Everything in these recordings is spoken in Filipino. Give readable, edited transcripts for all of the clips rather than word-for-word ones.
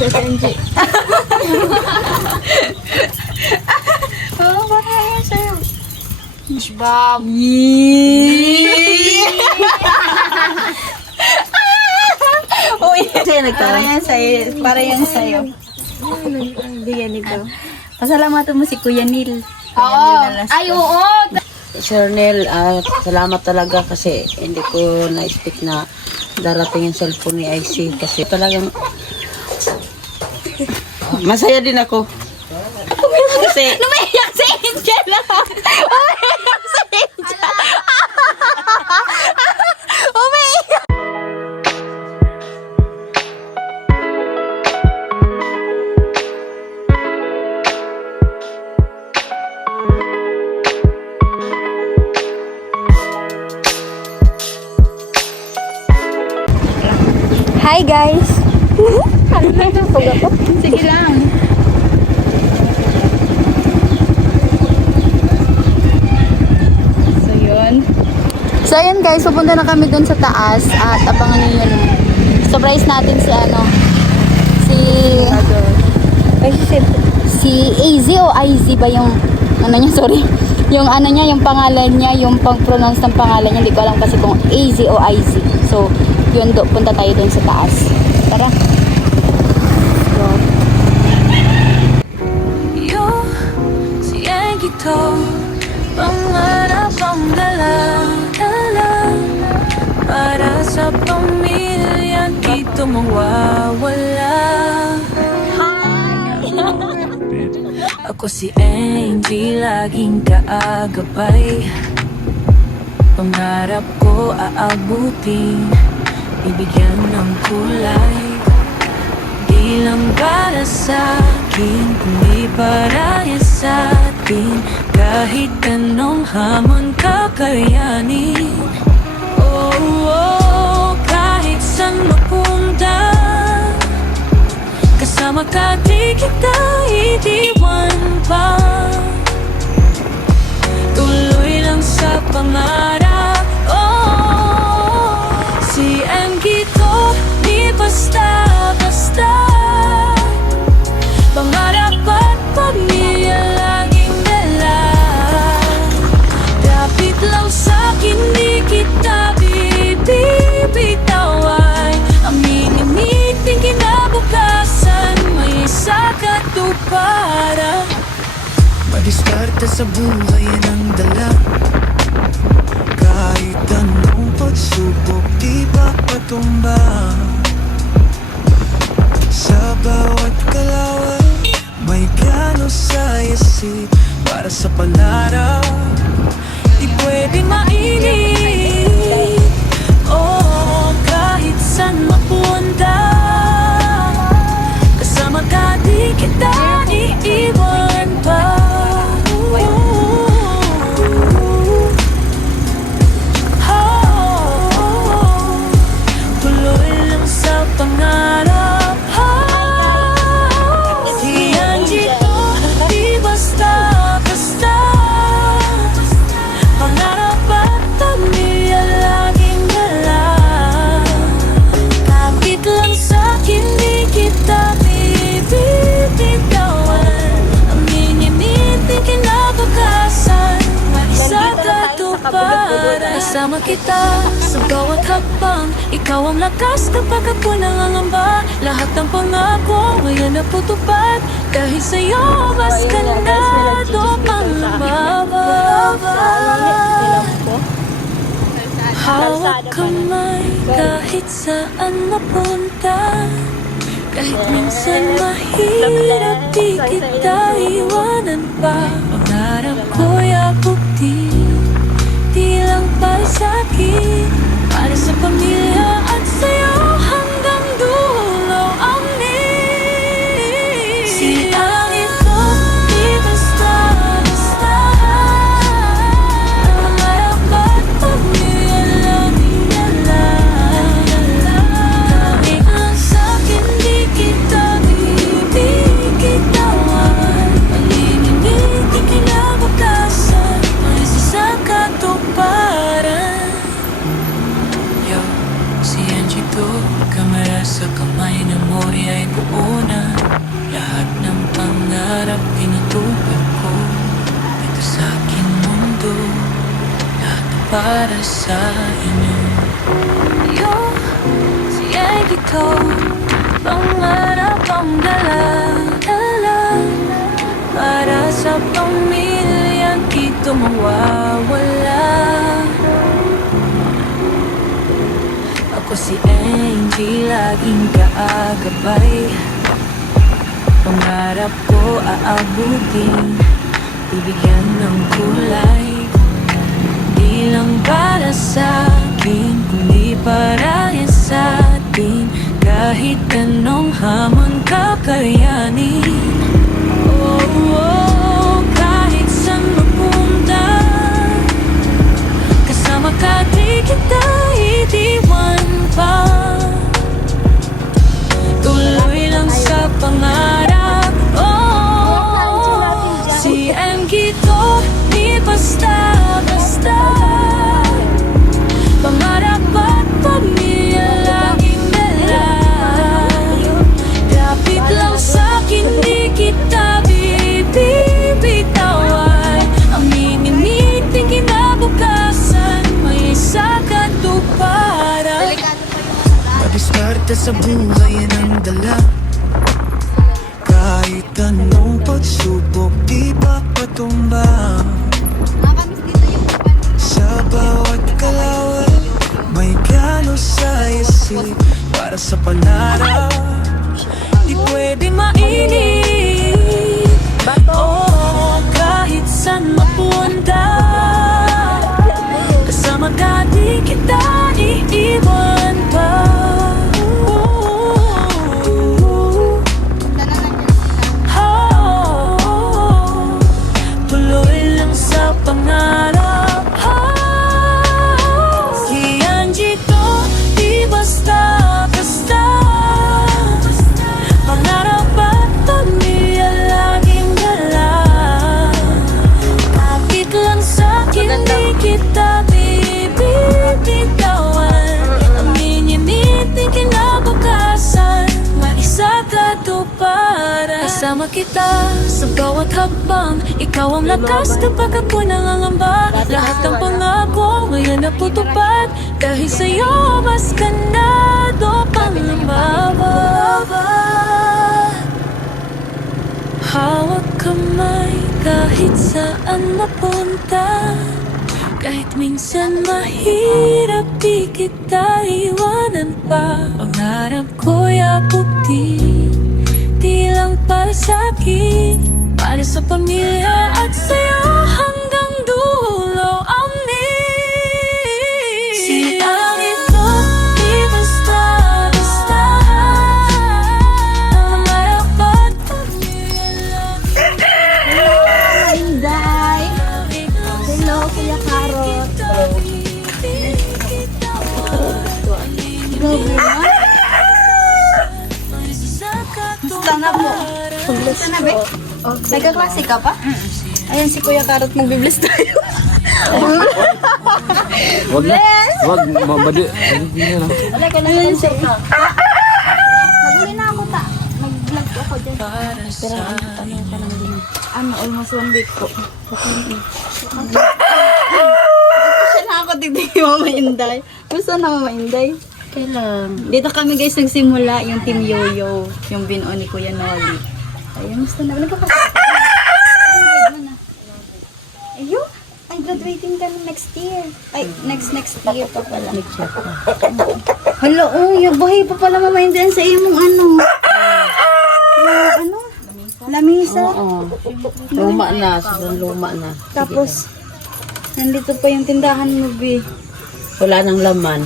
Senji. Oh, baka yan sa'yo. SpongeBob. Uy, para yan sa'yo. Para yan sa'yo. Bigyan nito. Pasalamatan mo si Kuya Neil. Oo. Ay, oo. Sir Neil, salamat talaga kasi hindi ko na-expect na darating yung cellphone ni IC kasi talagang masaya din ako. Kasi Lumayak si Angel! Umayak si Angel! Umayak! Hi guys! Sige lang. So yun. So ayan guys, pupunta na kami dun sa taas at abangan niyo yun. Surprise natin si ano. Si AZ o IZ ba yung ano niya, sorry. Yung ano niya, yung pangalan niya, yung pang-pronounce ng pangalan niya, hindi ko alam kasi kung AZ o IZ. So yun, punta tayo dun sa taas. Tara. So, ito pangarap ang dala-dala para sa pamilya dito mawawala. Ako si Angie, laging kaagapay. Pangarap ko aabutin, bibigyan ng kulay. Di lang para sa akin, kundi para sa atin. Kahit anong hamon kakayanin. Oh, oh, kahit saan mapunta, kasama ka di kita itiwan pa. Tuloy lang sa pangarap. Oh, si Angie to, di basta-basta. Pangarap at pamilya laging dala. Dapit lang sa'kin, di kita bibitawan. Aminin-niting kinabukasan, may isa katuparan. Madiskarte sa buhay yan ang dala. Kahit anong pagsubok, di ba patumba? Sa bawat kalaway, may plano sa isip. Para sa pangarap, Di pwedeng mainit. Oh, kahit saan mapunta, kasama ka di kita iiwan pa. Tuloy lang sa pangarap. Si Angie to, di basta-basta. Pangarap at pamilya laging dala. Kapit lang sa'kin, di kita bibitawan. Aminin-niting kinabukasan, may isa katuparan. Kasama kita sa bawat hakbang, ikaw ang lakas kapag ako nangangamba. Lahat ng pangako ngayon naputupad, dahil sa'yo mas ganado pang mababa. Hawak kamay kahit saan mapunta. Kahit minsan mahirap, di kita iwanan pa. Pangarap ko'y abutin, di lang para sa'kin, para sa pamilya at sa'yo hanggang dulo. Amin. Si Angie to, di basta-basta. Pangarap at pamilya laging dala. Kahit lang sa'kin, di kita bibitawan. Aminin-niting kinabukasan, may isa katuparan. para sa inyo. Yung siya'y gito, pangarap ang dala-dala para sa pamilyang dito mawawala. Ako si Angie, laging kaagabay. Pangarap ko aabutin, bibigyan ng kulay. Di lang para sa akin, kundi para yan sa atin. Kahit anong hamon kakayanin. Oh, oh, kahit saan mapunta, kasama ka di kita itiwan pa. Tuloy lang sa pangarap. Oh, si Angie to, di basta-basta. Pangarap at pamilya laging dala. Kapit lang sa'kin, di kita bibitawan. Ang minimiting kinabukasan, may isa katuparan. Madiskarte sa buhay yan ang dala. Kahit anong pagsubok, di ba patumba? Sa bawat kalawat, may plano sa isip. Para sa pangarap, Di pwede mainip. Oh, kahit saan mapunta, kasama ka di kita iiwan pa. Oh, tuloy lang sa pangarap. Si Angie to, di basta-basta. Pangarap at pamilya laging dala. Kapit lang sa'kin, di kita bibitawan. Ang minimiting kinabukasan, maisa katuparan. Kasama kita sa bawat hakbang, ikaw ang lakas kapag ako'y nangangamba. Lahat ng pangako ngayon naputupad, dahil sa'yo mas ganado pang lumaban. Hawak kamay kahit saan mapunta, kahit minsan mahirap di kita iwanan pa. Pangarap ko'y abutin, di lang para sa'kin, para sa pamilya at sa'yo hanggang dulo. Amin. Si Angie to, di basta-basta. Pangarap at pamilya lang. Inday. Hello, Kuya Karot. Grabe na. Gusto na po. Gusto na, be? Nagkaklase ka pa? Ayan si Kuya Karot, magbibless tayo. Wag na. Wag, mabadi. Wala ka na yun siya. Naguli na ako ta. Nag-vlog ako dyan. Pero ano ka nang din. Almost 1 week po. Siya na ako tigdi Mama Inday. Gusto na Mama Inday. Kailan? Dito kami guys nagsimula yung Team Yoyo, yung binuo ni Kuya Noli. Ayun, gusto na. Nagkakasya. Ang grade mo na. Ayun, ay graduating ka next year. Ay, next year pa pala. Hala, oh, yung bahay pa pala Mama Inday sa iyo mong ano. Ano? Lamisa. Oo. Luma na, sobrang luma na. Tapos, nandito pa yung tindahan mo, Bi. Wala nang laman.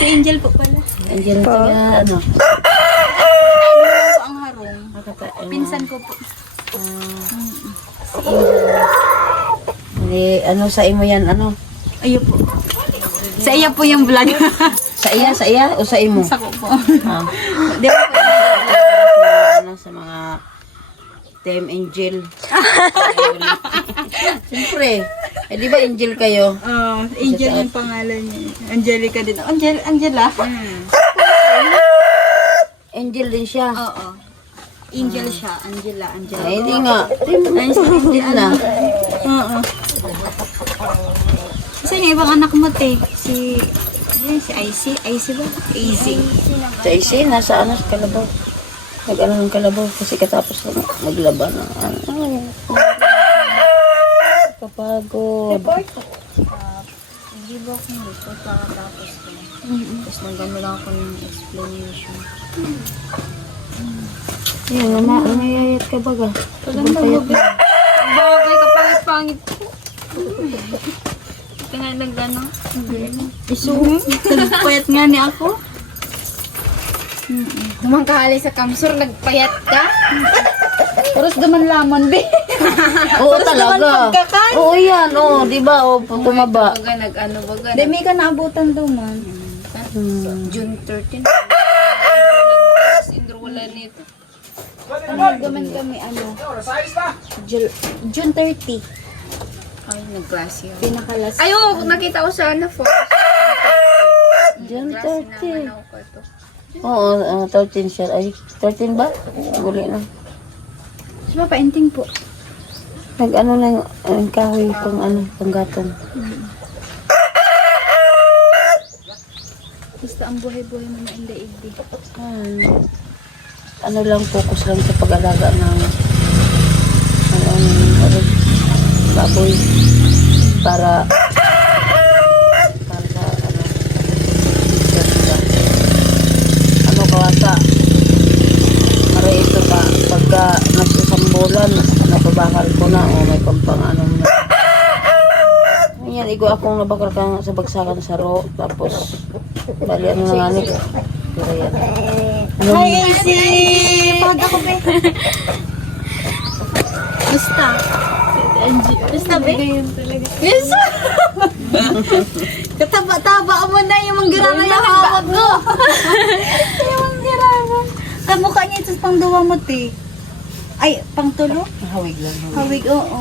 Si Angel po pala. Andiyan taga, ano? Ito ang harong. Pinsan ko po. Hindi, ano sa imo yan, ano? Ayo po. Sa iya po yung vlog. Sa iya o sa imo? Sa ko po. Ah. Di ba po? Ano, sa mga Team Angel. Siyempre. Eh, di ba Angel kayo? Angel yung pangalan niya. Angelica din. Angela? Angel din siya. Oo. Angel siya. Angela. Ay, hindi nga. Angel na. Oo. Saan yung ibang anak mo, te? Si IC? IC ba? AZ. Sa isi, nasa ano, sa kalabaw. Nag-ano ng kalabaw kasi katapos lang naglaba ng ano. Kapagod. Hindi ba ako nito? Tapos ko. Tapos nagano lang ako ng explanation. Yun, umayayat ka baga. Paganda mo ba? Bagay ka pangit-pangit ko. Ito nga nagano. Nagpayat nga ni ako. Kumangkahali sa kamsur, nagpayat ka? Tapos duman lamon, be. Oo talaga. Oo yan, oo, di ba? Oo, tumaba. Baga nag-ano baga. Demi ka naabutan duman. June 13. Sindro wala nito. Gaman kami, June 30. Ay, nag-class yun. Pinakalas. Ay, oo, nakita ko sa ano, June Class 30. naman ako ko ito. Oo, 13 siya. Ay, 13 ba? Guli na. Siya painting po. Nag-ano lang, ang kahoy pang ano, pang gatong. Basta ang buhay-buhay mo na inda-igdi. Ano lang, focus lang sa pag-alaga ng baboy para ano kawasa para ito pa pagka nasa bulan napabakal ko na o may pampang ano na yan igo akong nabakal ka sa bagsakan sa ro tapos bali ano na nga ni pero yan Hi, AC! Pag ako, be. Basta. Basta, be. Yes! Kataba-taba mo na yung manggirama yung hawak ko. Yung manggirama. Kamukha niya ito pang duwa mo, te. Ay, pang tulo? hawig lang Hawig, oo.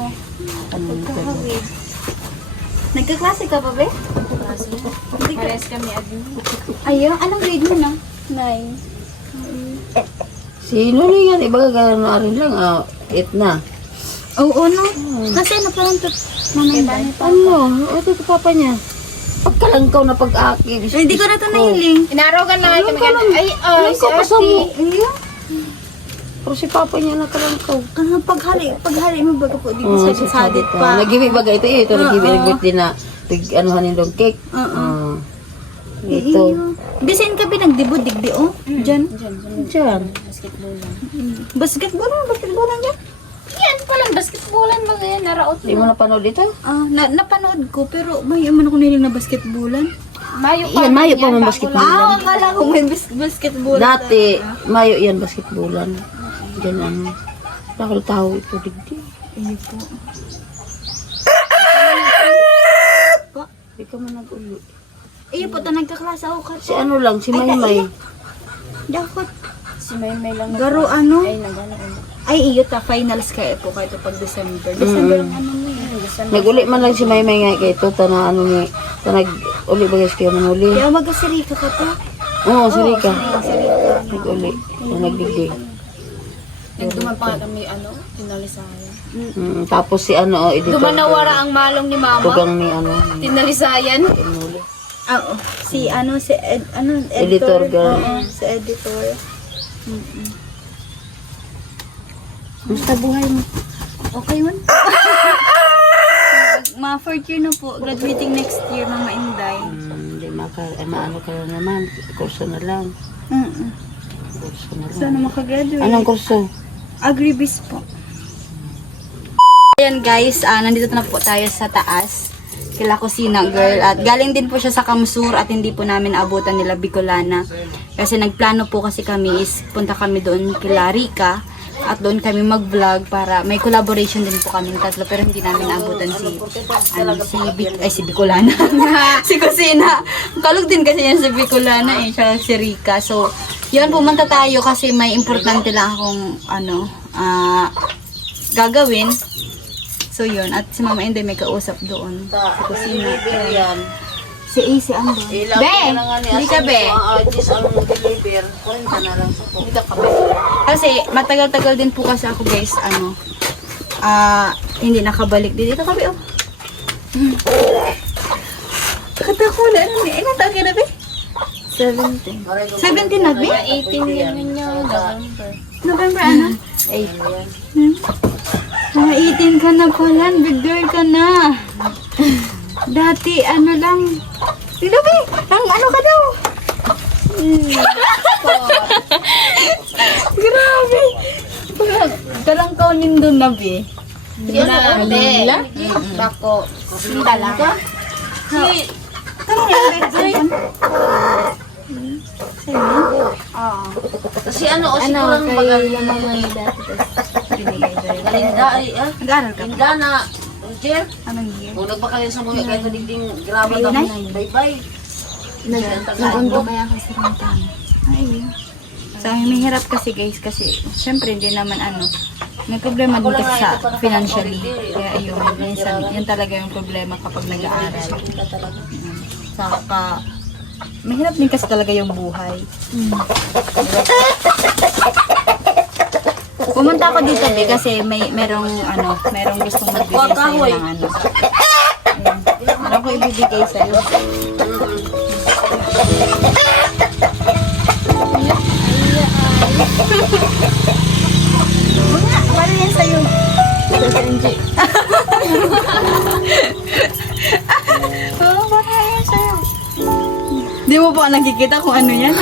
Pagkahawig. Nagkaklase ka ba, be? Hindi ka. Pares kami admin. Ayun, anong grade mo na? 9. sino na yan iba gano'n na rin lang 8 na Oo, no? Kasi ano parang mamanda. ano ito ito papa niya pagkalangkaw na pag-aki Hindi ko na ito nahiling. Inarogan na nga kami. Ay, si Kalangkaw pa sa Ate. mo pero si papa niya nakalangkaw Paghali mo baga po, di ko sa sadit pa. nagibi baga ito nagibi din na anuhan yung cake ito Bisin ka pinagdibod, digdi, oh. Diyan. dyan Basketball yan. Yan palang basketballan ba ganyan? Naraot di mo napanood ito Napanood ko, pero may man ako niling na basketballan. Mayo pa. yan mayo pa mo basketballan Akala ko may basketball. dati mayo yan basketballan dyan ano bakal tao ito digdi Iyo po. di ka man nag-ulo Iyo po, ta nagkaklase ako ka. si ano lang si Maymay Dakot. Si May lang. Garo ano? Ay, nagano. Ay, iyo ta, finals ka po kahit pag December. December ang ano mo eh. nag-uli man lang si Maymay nga kay ito na ano ni nag-uli ba guys kayo manuli Kaya mag-asirika ka to. oo si Rika nag-uli nagbigay Nagduman pa kami, tinalisayan. tapos si ano editor Dumanawara ang malong ni Mama. tugang ni ano Tinalisayan. inuli Oo. Si Editor editor. girl. Oo, si editor. musta buhay mo Okay man. Mga fourth year na po. Graduating next year, Mama Inday. hindi maano ka na naman kurso na lang kurso na lang Sana makagraduate. anong kurso Agribis po. Ayan guys, nandito na po tayo sa taas. Kila Kusina Girl. At galing din po siya sa Kamsur at hindi po namin abutan nila Bicolana. Kasi nagplano po kasi kami is punta kami doon kila Rika. At doon kami mag-vlog para may collaboration din po kami tatlo. Pero hindi namin abutan si Bicolana. Si Kusina. Kalog din kasi yan si Bicolana eh. Siya si Rika. So, yun pumunta tayo kasi may importante lang akong gagawin. So yun, at si Mama Inday may kausap doon sa kusina. yan Si AC ano? Be! Hindi ka be! Kasi matagal-tagal din po kasi ako guys, hindi nakabalik dito. Dito ka be, oh. Katakulan. Ilang taon ka na, be? 17. 17 na, be? 18 yan ninyo, November. November, ano? 8. Mga 18 ka na pala. Big girl ka na. Dati, ano lang. Sino, be? Ang ano ka daw? Grabe. Kalang kaunin doon na, be. Grabe. Bako. Sindala ka? Kasi ano, o siguro lang bagal na mga galinda, Nag-aaral ka? galinda na, Roger, Anong year? kung nagpa kayo sa mga kayo ding grabe tapos bye-bye. Nag-undo kaya kasi ng tama. Ay. So, may hirap kasi guys kasi syempre hindi naman ano, may problema din kasi sa financially. Kaya yun, minsan, yun talaga yung problema kapag nag-aaral. Saka, mahirap din kasi talaga yung buhay. Pumunta ako dito be kasi merong gustong magbigay sa'yo ng ano. Ayan. Meron ko ibibigay sa'yo. Para yan sa'yo. Oo, para yan sa'yo. Di mo pa nakikita kung ano yan?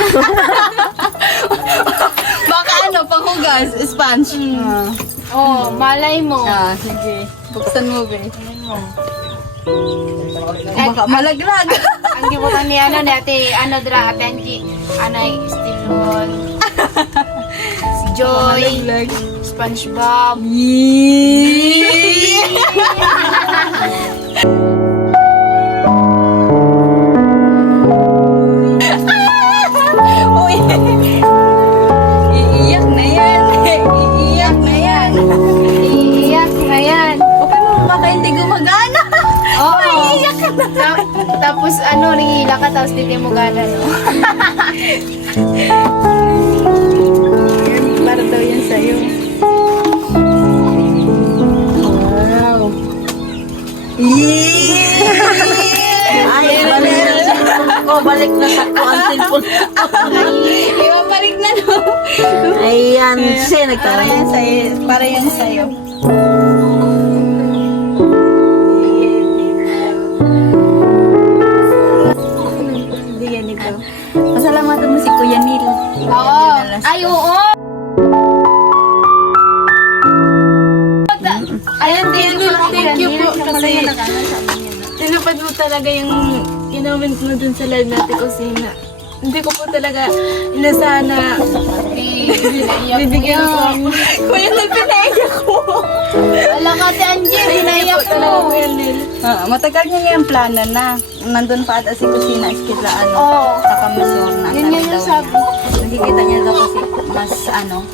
Baka ano, panghugas, sponge. Oh, malay mo. Sige. Buksan mo, be. Baka malaglag. Ang gibutan ni ano natin, ano dra, Benji. Anay, Stilon. Si Joy. SpongeBob. Uy. Iiyak na yan. Iiyak na yan. Iiyak na yan. Okay mo, baka hindi gumagana. Oo. Iiyak ka na. Tapos ano, nangihila ka, tapos di mo gana, no? Para daw yan sa'yo. Wow. Ay, balik na sa cellphone ko, balik na sa ko ang cellphone ko. Ibabalik na no. Ayan, siya Para nagtara. yan sa'yo. Para yan sa'yo. Hindi yan ito. Pasalamatan mo si Kuya Neil. Oo. Ay, oo. Ayan, thank you po. Kasi tinupad mo talaga yung kinament mo dun sa live natin kusina. Hindi ko po talaga inasahan na bibigyan ko ako. Kuya Neil, pinaiyak ko. Wala ka si Angie, pinaiyak talaga, ko. Kuya Neil. Matagal niya nga yung plano na. Nandun pa ata si Kusina Eskila, ano, Oo. sa Kamasor na. Yun nga yung sabi. Nakikita niya daw kasi mas ano,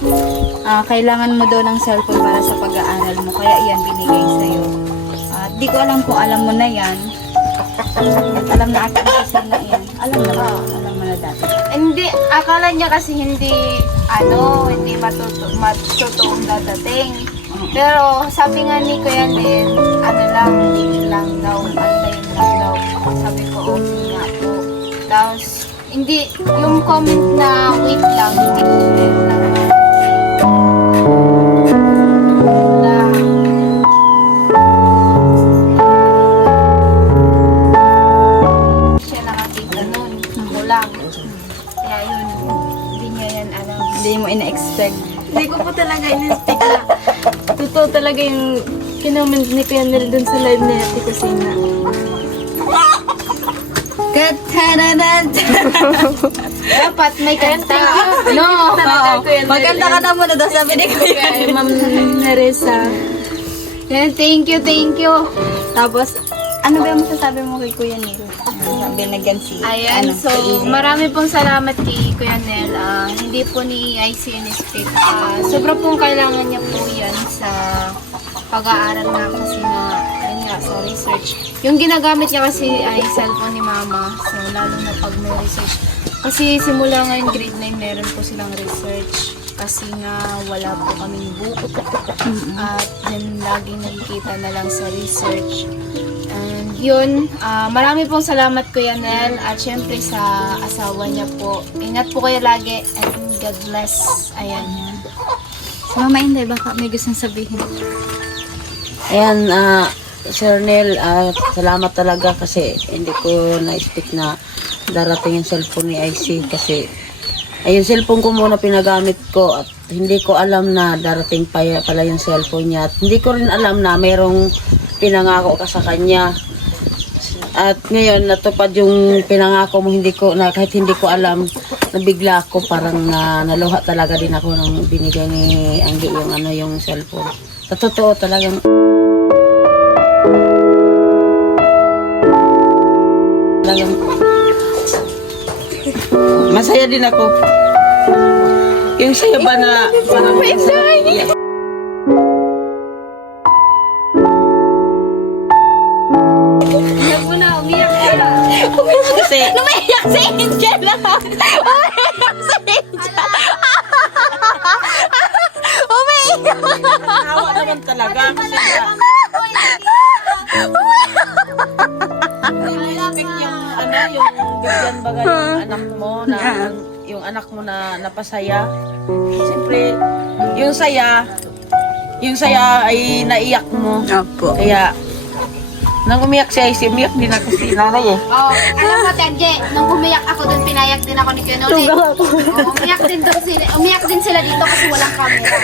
kailangan mo daw ng cellphone para sa pag-aaral mo. Kaya yan, binigay sa'yo. At di ko alam kung alam mo na yan. At alam na akin kasi na yan. Alam mo na dati. Hindi, akala niya kasi hindi matutuong dadating. Pero sabi nga ni Kuya Lin, ano lang, wait lang daw, antayin lang daw. Sabi ko, okay nga po. Tapos, hindi, yung comment na wait lang, hindi ko siya nakakita nun, kulang. Kaya yun, hindi niya yan alam. Hindi mo ina-expect. Hindi ko po talaga in-expect na totoo talaga yung kinoment ni Kuya Nel dun sa live ni Ate Kusina. Dapat may kanta. No! Maganda ka na muna daw, sabi ni Kuya. Kay Ma'am Neresa. Yan, thank you, thank you. Tapos, ano ba yung masasabi mo kay Kuya Neil? Binagyan si, Ayan, so si Easy. marami pong salamat kay Kuya Nel. Hindi po ni IC in-speak. Sobra pong kailangan niya po yan sa pag-aaral na kasi nga, yun nga, sa research. Yung ginagamit niya kasi ay cellphone ni Mama. So, lalo na pag may research. Kasi simula ngayon grade 9, meron po silang research. Kasi nga wala po kaming book. At then laging nakikita na lang sa research. And yun, marami pong salamat Kuya Nel at syempre sa asawa niya po. Ingat po kayo lagi and God bless. Ayan. Si Mama Inday, baka may gustong sabihin. Ayan, Sir Nel, salamat talaga kasi hindi ko na-expect na darating yung cellphone ni IC kasi yung cellphone ko muna pinagamit ko at hindi ko alam na darating pala yung cellphone niya at hindi ko rin alam na mayroong pinangako ka sa kanya. At ngayon natupad yung pinangako mo, kahit hindi ko alam, nabigla ako, parang naluha talaga din ako nung binigay ni Anggi yung cellphone. Sa totoo talagang masaya din ako. Yung saya ba na parang Umiyak mo na, umiyak ka. kasi Umiyak si Angel! Umiyak si Angel! Umiyak! hawa naman talaga kasi expect yung bigyan baga yung anak mo na yung anak mo na napasaya. Siyempre, yung saya ay naiyak mo. Opo. Kaya nang umiyak siya, umiyak din ako si nanay eh. Oh, alam mo, Tenje, nung umiyak ako doon, pinayak din ako ni Kuya Noli. Umiyak din sila dito kasi walang camera.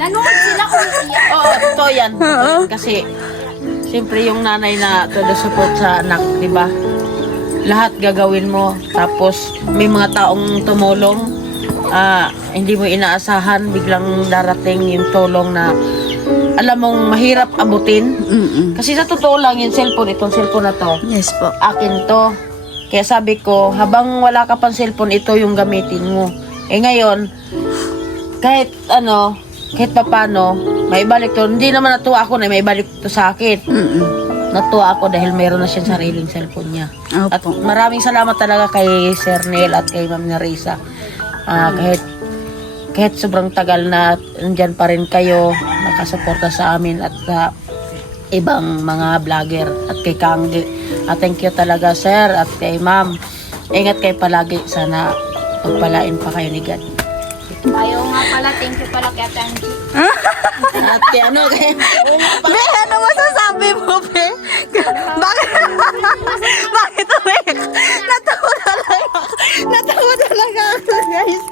Nanood sila umiyak. Oo, totoo yan. Kasi, siyempre yung nanay na to the support sa anak, di ba? Lahat gagawin mo. Tapos, may mga taong tumulong. Hindi mo inaasahan, biglang darating yung tulong na alam mong mahirap abutin. Kasi sa totoo lang, yung itong cellphone na to, Yes po. akin to. Kaya sabi ko, habang wala ka pang cellphone, ito yung gamitin mo. Ngayon, kahit papano, maibalik to. Hindi naman natuwa ako na maibalik to sa akin. Natuwa ako dahil mayroon na siyang sariling cellphone niya. At maraming salamat talaga kay Sir Neil at kay Ma'am Nerissa. Kahit sobrang tagal na nandyan pa rin kayo, nakasuporta sa amin at sa ibang mga vlogger at kay Kangge. Thank you talaga sir at kay ma'am. Ingat kayo palagi. Sana pagpalain pa kayo ni God. Ayaw nga pala, thank you pala kay Tenje. At kay Be, ano masasabi mo, Be? Bakit umiyak? Natawa talaga ako, guys.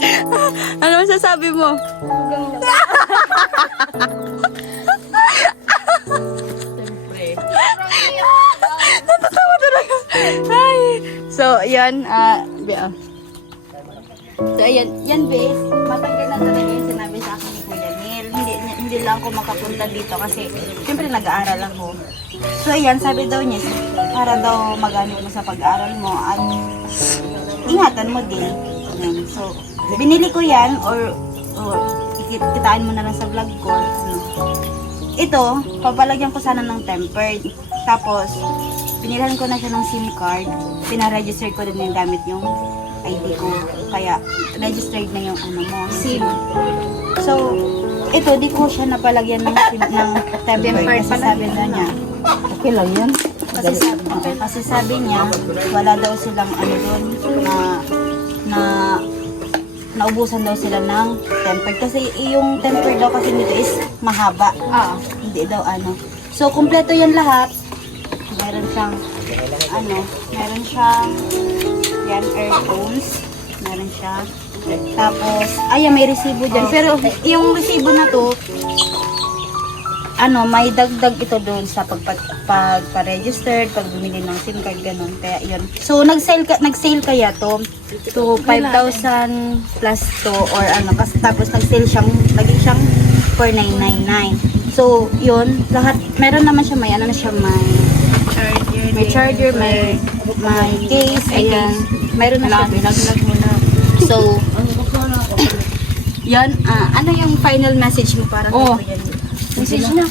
Ano masasabi mo? Natatawa talaga. Ay. So, yan. Be, So, yan, Be. Matagal na talaga yung sinabi sa akin ni Kuya Neil. Hindi lang ako makapunta dito kasi siyempre nag-aaral ako. So, ayan, sabi daw niya, para daw magamit mo sa pag-aaral mo at ingatan mo din. Ayan. So, binili ko yan or kitaan mo na lang sa vlog ko. Ito, papalagyan ko sana ng tempered. Tapos, binilhan ko na siya ng SIM card. Pinaregister ko din yung gamit yung ID ko. Kaya, registered na yung SIM. So, ito, di ko siya napalagyan ng tempered kasi sabi na niya. Okay lang yan. Kasi sabi niya, wala daw silang doon na naubusan daw sila ng tempered. Kasi yung tempered daw kasi nito is mahaba. Hindi daw So, kumpleto yan lahat. Meron siyang yan, earphones. Meron siya. Tapos, may resibo dyan. Pero, yung resibo na to, may dagdag ito doon sa pagpa-registered, pag bumili ng SIM card, ganun. Kaya, yun. So, nag-sale kaya to 5,000 plus to, or kasi tapos nag-sale siyang, naging siyang 4,999. So, yun, lahat, meron naman siya, may charger, may case, ayan. Mayroon na siya. So, yan, ano yung final message mo para sa Kuya Neil? Message na.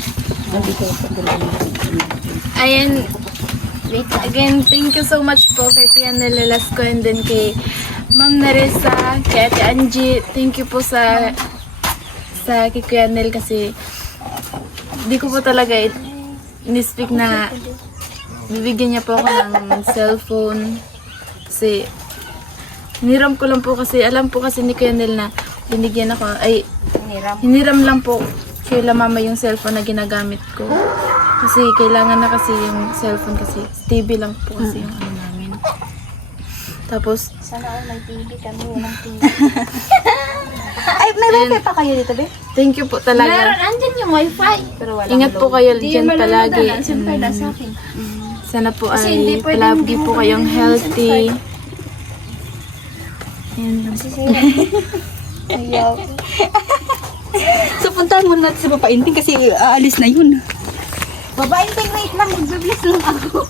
Ayan, again, thank you so much po kay Kuya Nel Velasco and then kay Ma'am Nerissa, kay Ate Angie. Thank you po sa kay Kuya Nel kasi di ko po talaga in-speak na bibigyan niya po ako ng cellphone. Kasi, hiniram ko lang po kasi, alam po kasi ni Kuya Nel na binigyan ako, ay, hiniram lang po kay mama yung cellphone na ginagamit ko. Kasi kailangan na kasi yung cellphone kasi, TV lang po kasi yung ano namin. Tapos, Sana all may TV kami, walang TV. Ay, may wifi pa kayo dito, be? thank you po Meron, talaga. andyan yung wifi. Pero wala. Ingat po kayo dyan palagi. Siyempre, sa akin. Sana po Kasi hindi ay pwedeng palagi hindi mo po kayong pwedeng healthy. Ayan lang. Ayaw. So, puntahan muna natin sa papainting kasi aalis na yun. Papainting, wait lang. Mag-bless lang ako.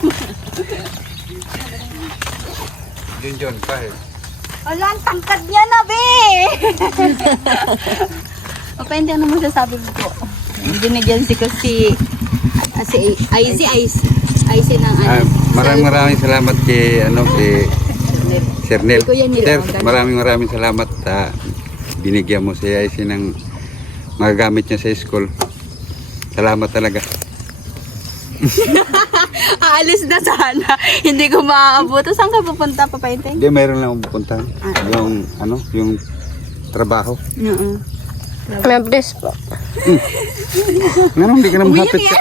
Yun, kahit. Wala, ang tangkad niya na, be! Papainting, ano mo sasabi mo po? Binigyan si IC ng ano. Maraming salamat kay Sir Nel. Kuya Nel, Sir, ganun. maraming salamat binigyan mo si IC ng magagamit niya sa school. Salamat talaga. Aalis na sana. Hindi ko maaabot. Saan ka pupunta, papainting? Hindi, mayroon lang akong pupuntahan. Yung trabaho. Oo. May bless po. Hindi ka na mahapit ka.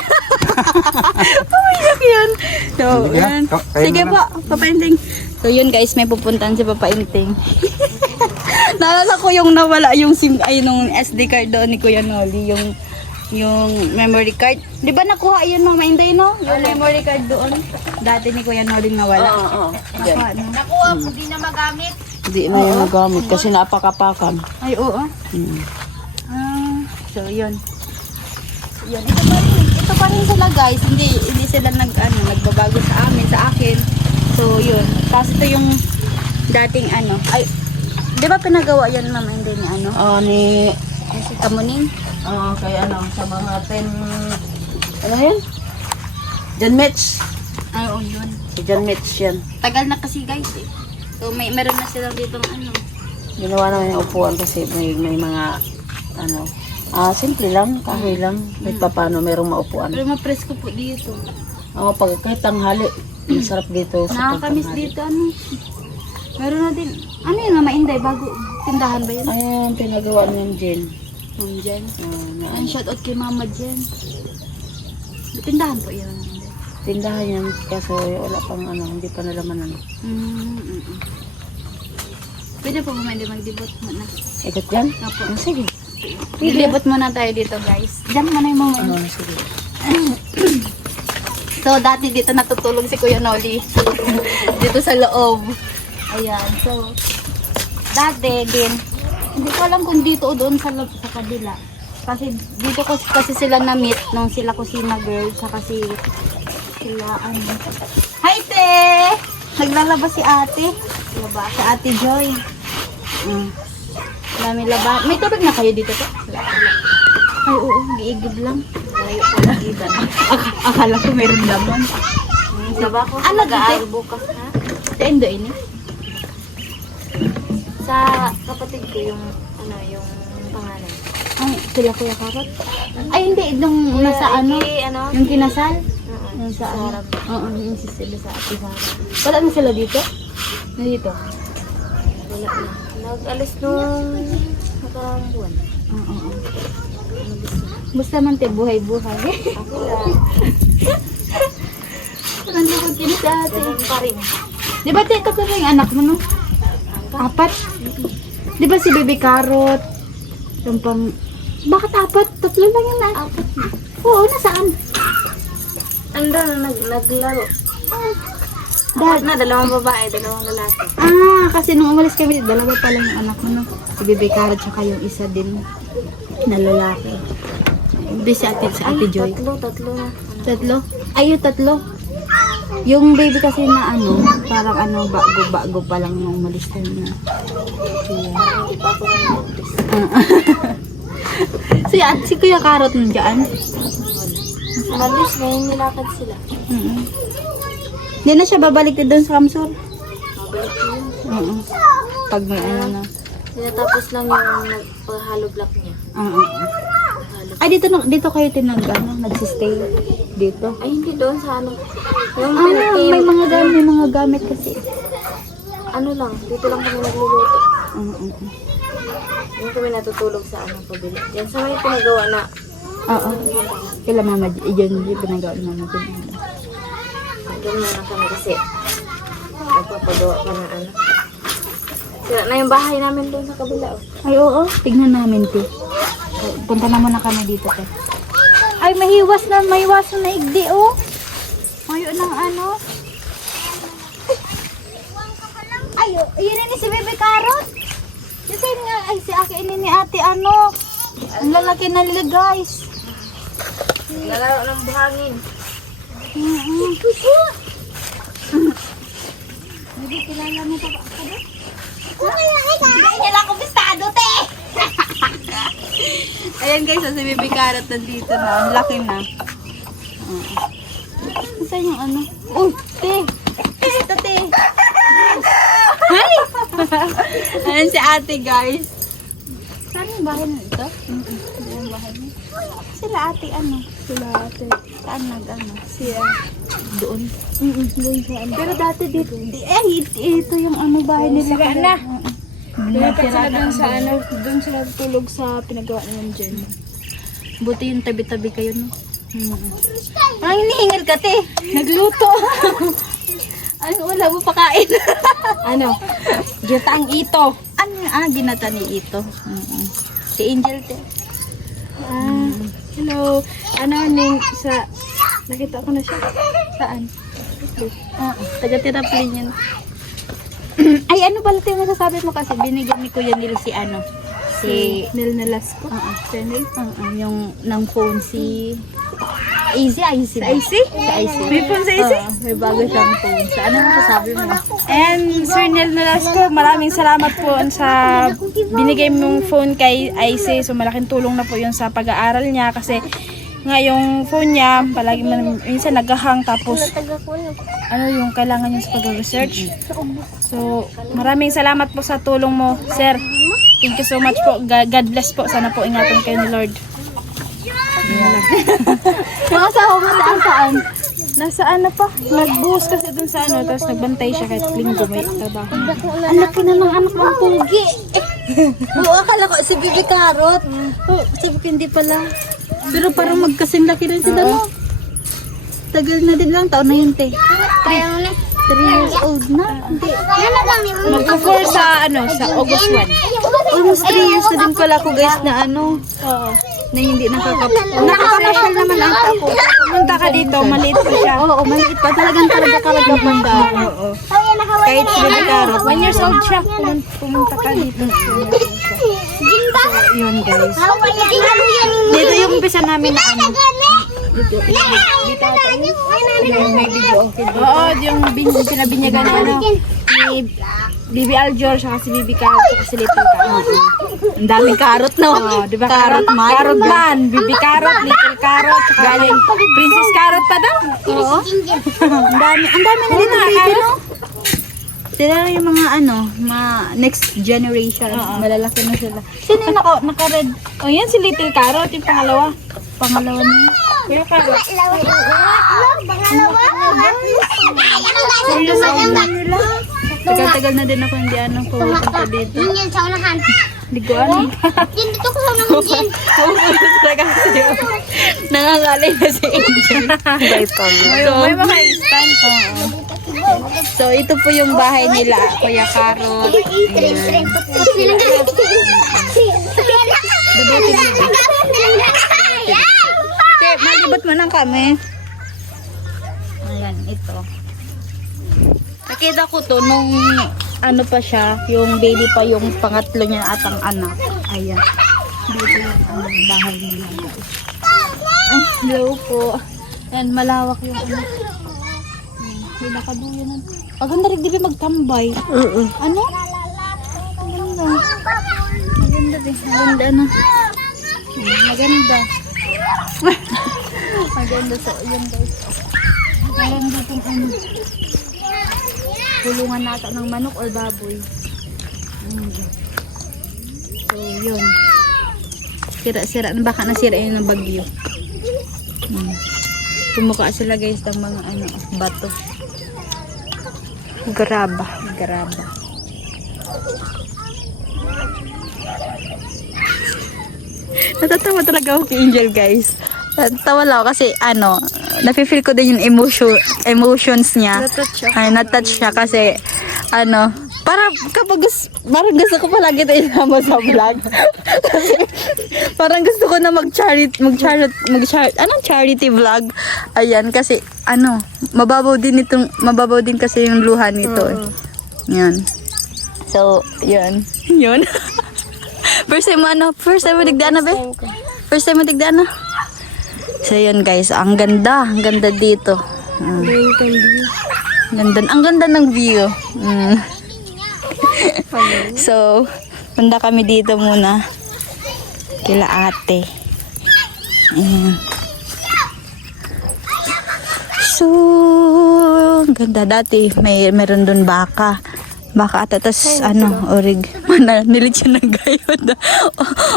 Umiyak yun. So, Sige, yun. kayo Sige na po, papainting. So, yun guys, may pupuntahan si papainting. Naalala ko yung nawala yung nung SD card doon ni Kuya Noli, yung memory card. Di ba nakuha yun, Mama Inday, no? Yung memory card doon. Dati ni Kuya Noli nawala. Oo. Nakuha, no? Nakuha po, di na magamit. Hindi na yung nagamit kasi napakapakan. Ay, oo. Hmm. So, yun. Yun. Ito pa rin sila guys. Hindi sila nagbabago sa amin, sa akin. So, yun. Tapos ito yung dating ay, di ba pinagawa yan, Mama, hindi ni Ni si Kamuning? kay sa mga 10 ano yan? John Mitch. Ay, oo, yun. Si John Mitch yan. Tagal na kasi guys eh. So, meron na silang dito Ginawa naman yung upuan kasi may mga simple lang, kahoy lang. Kahit paano merong maupuan. Pero mapresko po dito. Pag kahit tanghali, masarap dito sa Nakakamiss pagtanghali. dito, Meron na din, yun, Mama Inday, bago tindahan ba yun? Ayan, pinagawa niyan Jen. Ma'am Jen. Ang shoutout kay Mama Jen. Tindahan po yun. Tindahan yan kasi wala pang hindi pa nalaman Pwede po ba hindi mag-debut muna? Ikot yan? Apo. Sige. Debut muna tayo dito guys. Diyan muna yung moment. Sige. So dati dito natutulog si Kuya Noli. Dito sa loob. Ayan. So dati din, hindi ko alam kung dito o doon sa kabila. Kasi dito kasi sila na-meet nung sila kusina girl. Saka sila Hi te! Naglalaba si ate. Laba si ate Joy. Dami laba. May tubig na kayo dito to? Ay oo, giigib lang. Akala ko meron laman. Diba ko? Nag-aaral bukas ha? Sa Indo ini? Sa kapatid ko yung, yung pangalan. Ay, sila Kuya Karot? Ay hindi, nung nasa yung kinasal? Yung sa Oo, yung sila sa ate Sarah. Wala na sila dito? Dito? Wala na. Nag-alis nung nakarang buwan. Oo. Basta man te, buhay-buhay. Ako lang. Ang lukod kini sa ate. Ganun pa rin. Di ba te, tatlo yung anak mo no? Apat? Di ba si Baby Carrot? Yung pang... Bakit apat? Tatlo lang yung apat na. Oo, nasaan? Ando na naglaro. Dad. Na, dalawang babae, dalawang lalaki. Kasi nung umalis kami, dalawa pa lang yung anak mo no? Si Baby Carrot tsaka yung isa din na lalaki. Hindi si Ate Joy. Tatlo na. Tatlo? Ay, yung tatlo. Yung baby kasi na parang bago pa lang nung umalis tayo na. Hindi pa ako nag-notice. Si Kuya Karot nandiyan. Malis, ngayon nilakad sila. Hindi na siya babalik doon sa Kamsur. Mabalik ko yun. Pag may na. Tinatapos lang yung nagpahalo block niya. Oo. Halo umalis. Ay, dito kayo nagsistay dito. Ay, hindi doon sa ano. Yung May mga gamit kasi. ano lang, dito lang kami nagluluto. Oo. Yung kami natutulog sa ano, pabili. Yan sa may pinagawa na. Oo. Kila mama, yun yung pinagawa ni mama dun. Doon muna kami kasi nagpapagawa pa na ano. Sira na yung bahay namin doon sa kabila. Oh. Ay, oo. Tignan namin, te. Punta na muna kami dito, te. Ay, may hiwas na igdi, oh. Ngayon ng ano. Ay, yun ni si Bebe Carrot. Kasi nga, ay, si Aki ini ni ate, ano. Ang lalaki na nila, guys. Lalaro ng buhangin. Hindi, kilala mo pa ba ako doon? Hindi niya lang kumistado, te! Ayan guys, si Baby Carrot nandito na. Ang laki na. Saan yung ano? Uy, te! Ito, te! Hi! Ayan si ate, guys. Saan yung bahay na ito? Saan yung bahay na? Sila ate, ano? Sila ate. Saan nag-ano? Siya. Doon? Doon sa ano. Pero dati dito. Ito yung ano bahay nila. Sira na. Sira Sila na. doon sa ano, doon sila tulog sa pinagawa nilang dyan. Buti yung tabi-tabi kayo, no? Ang hinihingal ka, te. Nagluto. Ano, wala mo pakain. Ano? Gitaang ito. Ano, ginata ni ito. Si Angel, te. Hello. Ano, Ning, nakita ko na siya. Saan? Taga-tiraplin yan. Ay, ano pala tayo masasabi mo kasi binigyan ni Kuya Nil si ano? Si Nil Nalasco. Channel. yung ng phone si Easy. Sa IC? Sa IC. May phone sa IC? May bago siyang phone. So, ano masasabi mo? And Sir Nel Nalasco, maraming salamat po sa binigay mong phone kay IC. So malaking tulong na po yun sa pag-aaral niya kasi nga yung phone niya, palagi minsan naghahang tapos ano yung kailangan niya sa pag-research. So maraming salamat po sa tulong mo, Sir. Thank you so much po. God bless po. Sana po ingatan kayo ni Lord. Mga asawa mo saan? Nasa ano pa? Nagbuhos kasi dun sa ano, tapos nagbantay siya kahit linggo may trabaho. Ang laki na ng anak ng pugi. Oo, akala ko si Bibi Carrot. Oh, sabi ko hindi pala. Pero parang magkasing laki rin sila, no? Tagal na din lang, taon na yun, te. 3 years old na. Hindi. Magpo-4 sa ano, sa August 1. Almost 3 years na din pala ko, guys, na ano. Oo. Na hindi nakakapasyal naman ang ako. Pumunta ka dito, maliit pa siya. Oo, maliit pa. Talagang talaga banda. Oo. Kahit si Bibi Carrot. 1 years old siya. Pumunta ka dito. Yun, guys. Dito yung umpisa namin na ano. Dito yung may video okay. Oo, yung pinabinyagan na ano, ni Bibi Aljor, siya si Bibi Carrot, kasi Little Carrot. Ang daming carrot, no? Oh, di ba Carrot man. Carrot man, Bibi Carrot, Little Carrot, galing Princess Carrot pa daw. Oo. Ang dami na dito, baby, no? Sila yung mga ano, next generation. Malalaki na sila. Sino yung naka-red? Oh, yan si Little Carrot, yung pangalawa. Pangalawa niya. Kuya Carrot. Tagal-tagal na din ako hindi pumunta dito. Hindi ko ano. Talaga kasi nangangalay na si Angel. May mga instant. So, ito po yung bahay nila, Kuya Carrot. Malibot mo lang kami. Ayan, ito. Nakita ko to nung ano pa siya, yung baby pa yung pangatlo niya atang anak. Ayan. Dito yung bahay nila. Ay, hello po. Ayan, malawak yung ano. May nakaduyan. Paganda rin din magtambay. Ano? Maganda. Maganda din. Maganda na. Maganda. Maganda sa yun, guys. Meron dito ano. Kulungan nata ng manok or baboy. So, yun. Sira-sira. Baka nasira yun ng bagyo. Tumuka sila guys ng mga bato. Graba. Natatawa talaga ako kay Angel guys. Natatawa lang ako kasi nafe-feel ko din yung emotions niya. Na-touch siya kasi parang gusto ko palagi ito isama sa vlog. Kasi parang gusto ko na charity vlog. Ayan kasi mababaw din kasi yung luha nito. Yan. So, yun. First time mo digdaan na, be? First time mo digdaan na? So, yun guys. Ang ganda dito. Ang ganda ng view. So, punta kami dito muna. Kila ate. Ayan. So, ang ganda dati. Meron dun baka. Baka ata, tas orig. Nilitsyon ng gayon.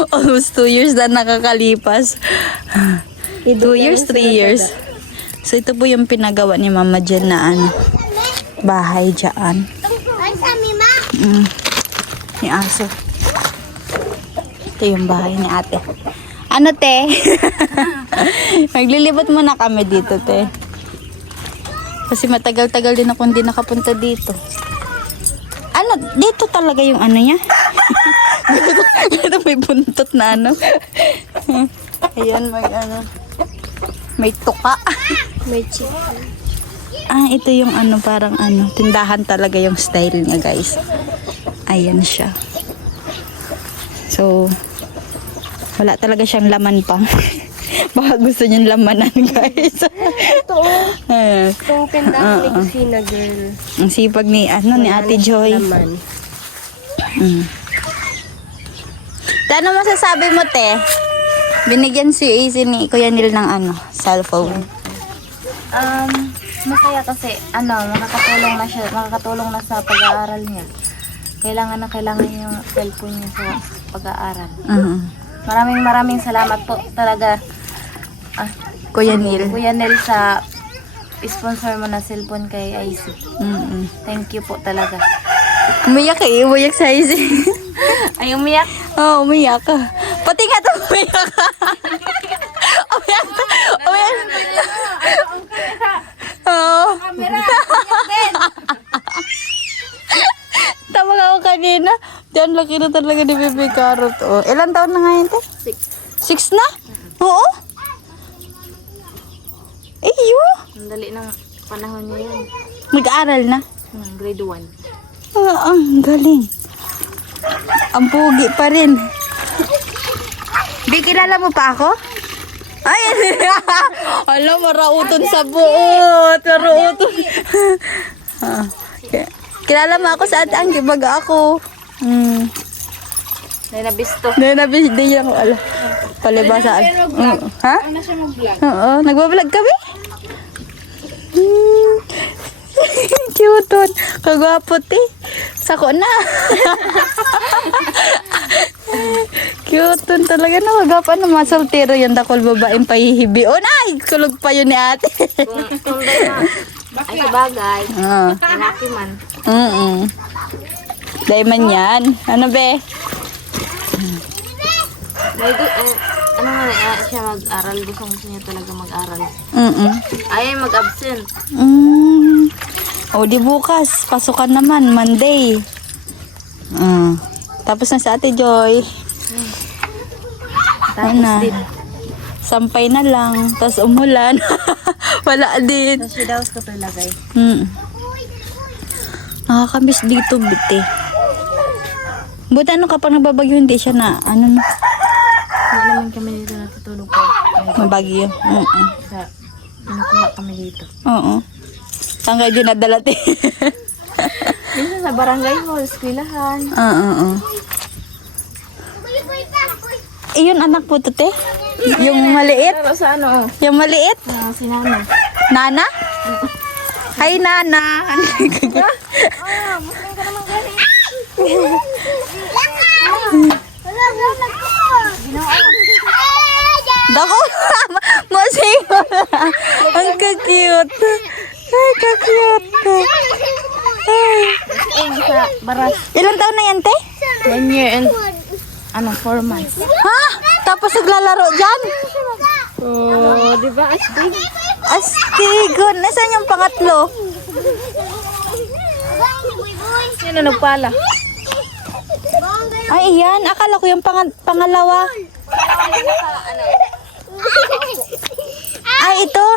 Almost 2 years na nakakalipas. 2 years, 3 years. So, ito po yung pinagawa ni Mama dyan na bahay dyan. Ni aso. Ito yung bahay ni ate. Ano, te? Maglilibot muna kami dito, te. Kasi matagal-tagal din ako hindi nakapunta dito. Dito talaga yung niya? Dito may buntot na Ayan, may tuka. May chicken. Ito yung parang tindahan talaga yung style niya, guys. Ayan siya. So, wala talaga siyang laman pa. Baka gusto niyang lamanan, guys. Itong tindahan ni Kusina Girl. Ang sipag ni Ate Joy. Ano masasabi mo, te? Binigyan si AC ni Kuya Neil ng cellphone. Masaya kasi makakatulong na sa pag-aaral niya. Kailangan yung cellphone niya sa pag-aaral. Maraming salamat po talaga Kuya Neil. Kuya Neil sa sponsor mo na cellphone kay IC. Thank you po talaga. Umiyak sa AC. Ay, umiyak? Oo, umiyak ka. Pati nga ito, umiyak ka. Umiyak. Oo. Tama ako kanina. Diyan, laki na talaga ni Bebe Carrot. Oh. Ilan taon na nga yun, te? 6 na? Oo. Ang dali ng panahon niya yun. Mag-aaral na? Grade 1. Ang galing. Ang pugi pa rin. Di, kilala mo pa ako? Ay, alam, marauton sa buot. Marauton. Kilala mo ako sa ang gibaga ako. Nainabisto. Nainabisto din ako. Ala, palibasaan. Ha? Ano siya mag-vlog? Oo, nagbablog kami. Cute. Kagwapo, te. Sako na. Cute talaga na. Kagwapo na. Masoltero yan. Dakol babaeng pahihibi. O na, kulog pa yun ni ate. Kung na. Ay, sabagay. Lalaki man. Dahil man yan. Ano, be? Ano nga siya mag-aral? Gusto niya talaga mag-aral. Ay, mag-absent. O, di bukas. Pasukan naman. Monday. Tapos na sa Ate Joy. Tapos din. Sampay na lang. Tapos umulan. Wala din. Kasi daw ko ito ilagay. Nakakamiss dito, biti. Buti kapag nababagyo, hindi siya na, Hindi naman kami dito natutulog po. mabagyo. Sa pinukuha kami dito. Oo. Saan kayo dinadala, te? Minsan sa barangay hall, eskwelahan. Oo. Yun anak po to, te? Yung maliit? Pero sa ano? Yung maliit? Si Nana. Nana? Hi, Nana. Muslim ka naman gani. Ginawa. Dako masing ang ka-cute. Ay, ka-cute. Ay. Ilang taon na yan, te? 1 year and 4 months. Ha? Tapos naglalaro dyan? Oh, di ba? Astig. Astigo. Nasaan yung pangatlo? Yan na nagpala. Ay, yan. Akala ko yung pangalawa. Ay, ito.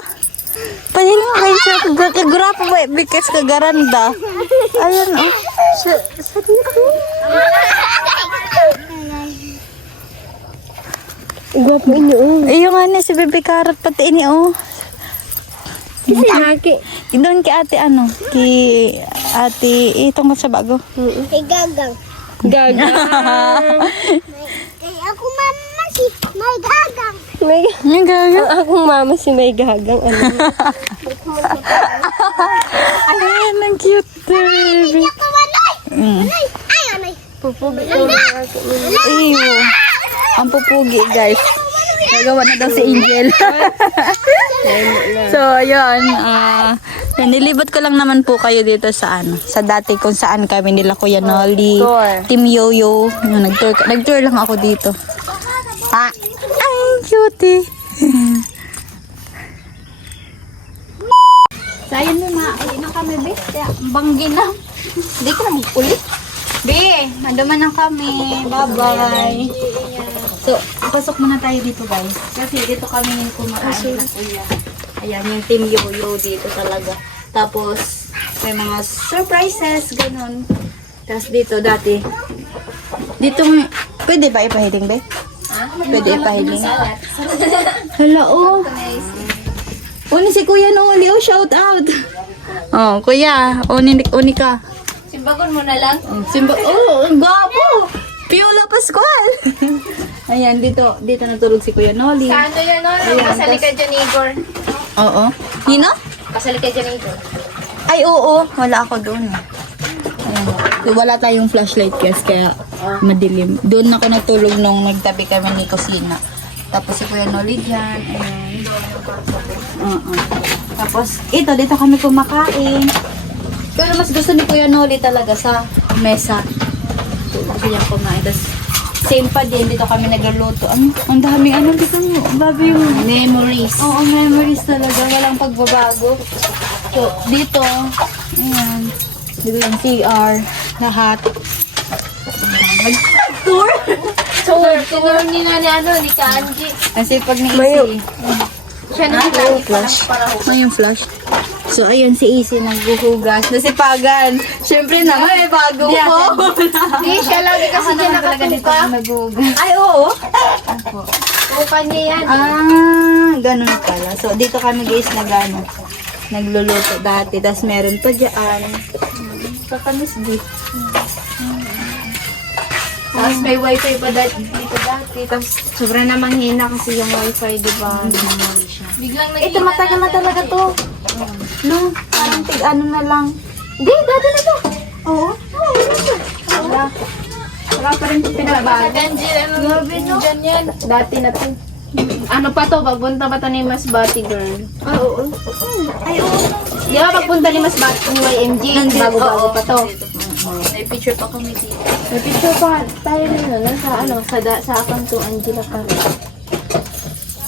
Pahil mo kayo siya. Kagurapo ba? Because kagaranda. Ayan, oh. Sa dito. Gwapo inyo, oh. Yung ano, si Bebe Carrot pati ini, oh. Kasi haki. Doon kay ate, ano? Kay ate, itong sa bago. Gagang. Gaga. Ako mama si may gagang. May gaga. Akong mama si may gagang. Ano? Ayan, ang cute, baby. Ako manay. Mm. Ay, anay. Pupugi. Ew. Ang pupugi, guys. Nagawa na daw si Angel. So, ayun. Nilibot ko lang naman po kayo dito sa sa dati kung saan kami nila Kuya Nolly, Team Yoyo. Nag-tour lang ako dito. Ah, ay, cutie. So, ayun na, ayun na kami, be. Banggi na. Hindi ko na mag-ulit. Be, madaman na kami. Bye-bye. So, pasok muna tayo dito, guys. Kasi dito kami kumain na kuya. Ayan, yung Team Yoyo dito talaga. Tapos, may mga surprises, ganun. Tapos dito, dati. Dito, pwede ba ipahiling, be? Pwede ipahiling. Hala, oh. Uni si Kuya Noli, oh, shout out. Oh, Kuya, uni ka. Simbagon mo na lang. Simba, oh, ang gwapo. Piola Pascual. Ayan, dito natulog si Kuya Noli. Sa ano yun, no? Kasali ka dyan, Igor. Oo. Nino? Kasali ka dyan, Igor. Ay, oo. Wala ako doon. Ayan. Wala tayong flashlight, guys, kaya madilim. Doon ako natulog nung nagtabi kami ni kusina. Tapos si Kuya Noli dyan. Ayan. Tapos, dito kami kumakain. Pero mas gusto ni Kuya Noli talaga sa mesa. Kasi yung kumain. Tapos, same pa din. Dito kami nagluluto. Ang daming dito mo. Babi yung Memories. Oo, memories talaga. Walang pagbabago. So, dito. Ayan. Dito yung CR. Lahat. Tour? Tour ni Kanji. Kasi pag ni-easy. Siya na lagi para Yung flash. So, ayun si Easy naghuhugas. Nasipagan. Siyempre naman, may bago ko. Hindi, siya lagi kasi dyan nakatuka. Naghuhugas. Ay, oo. Tuka niya yan. Ganun pala. So, dito kami guys nagluluto dati. Tapos meron pa dyan. Kakamis dito. Tapos may wifi pa dito dati. Tapos sobrang namang hina kasi yung wifi, di ba? Biglang naging Ito, matagal na talaga to. No, parang tig-ano na lang. Hindi, dati na to. Oo. Wala pa rin pinabago. Grabe no. Diyan yan. Dati na to. Ano pa to? Pagpunta pa to ni Masbati girl. Oo. Ay, oo. Di ba pagpunta ni Masbati ni YMG? Bago-bago pa to. May picture pa kami dito. May picture pa tayo rin sa account to Angela pa rin.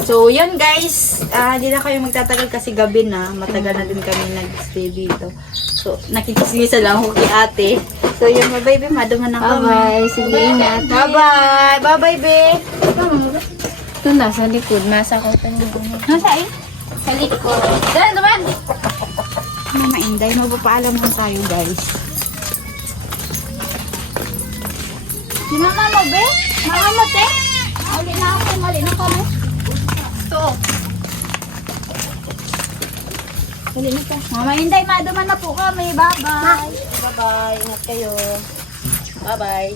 So, yun guys. Hindi na kayo magtatagal kasi gabi na. Matagal na din kami nag-stay dito. So, nakikismisa lang ako kay ate. So, yun. Bye-bye, be. Madungan na kami. Bye-bye. Sige, ingat. Bye-bye. Bye-bye, be. Ito na, sa likod. Nasa ko pa niyo. Nasaan? Sa likod. Dahil naman! Mama Inday, magpapaalam ko tayo, guys. Si mama mo, be? Mama mo, te? Mali na ako. Mali na kami. Ito. Mali na ka. Mama Inday, maduman na po kami. Bye-bye. Bye-bye. Ingat kayo. Bye-bye.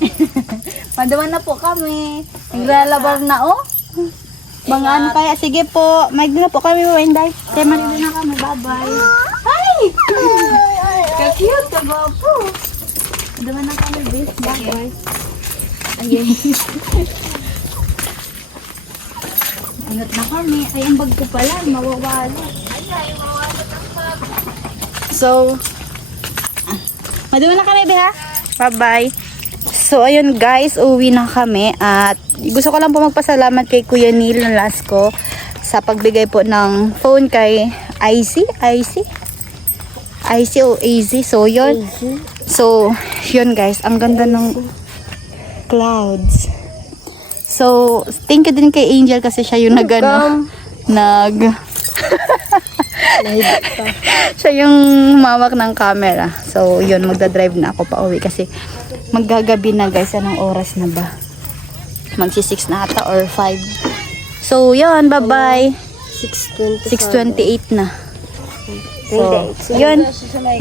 Maduman na po kami. Naglalabag na, oh. Mga ano kaya? Sige po. Mag na po kami, Mama Inday. Kaya malilo na kami. Bye-bye. Hi! Ka-cute ka ba po? Maduman na kami, bis. Bye-bye. Ayun. Ingat na kami. Ay, ang bag ko pala. Mawawala. So, maduma na kami, ha? Bye-bye. So, ayun guys, uwi na kami. At gusto ko lang po magpasalamat kay Kuya Neil ng last ko sa pagbigay po ng phone kay IC o AZ. So, yun. So, yun guys. Ang ganda ng clouds. So, thank you din kay Angel kasi siya yung siya yung mawak ng camera. So, yun, magdadrive na ako pa uwi kasi maggagabi na guys. Anong oras na ba? Magsi-6 na ata or 5. So, yun, bye-bye. 6:28 na. So, yun.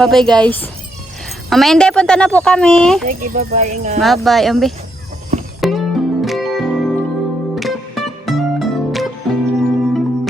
Bye-bye guys. Mama, hindi, punta na po kami. Sige, bye-bye. Ingat. Bye-bye, Ambi.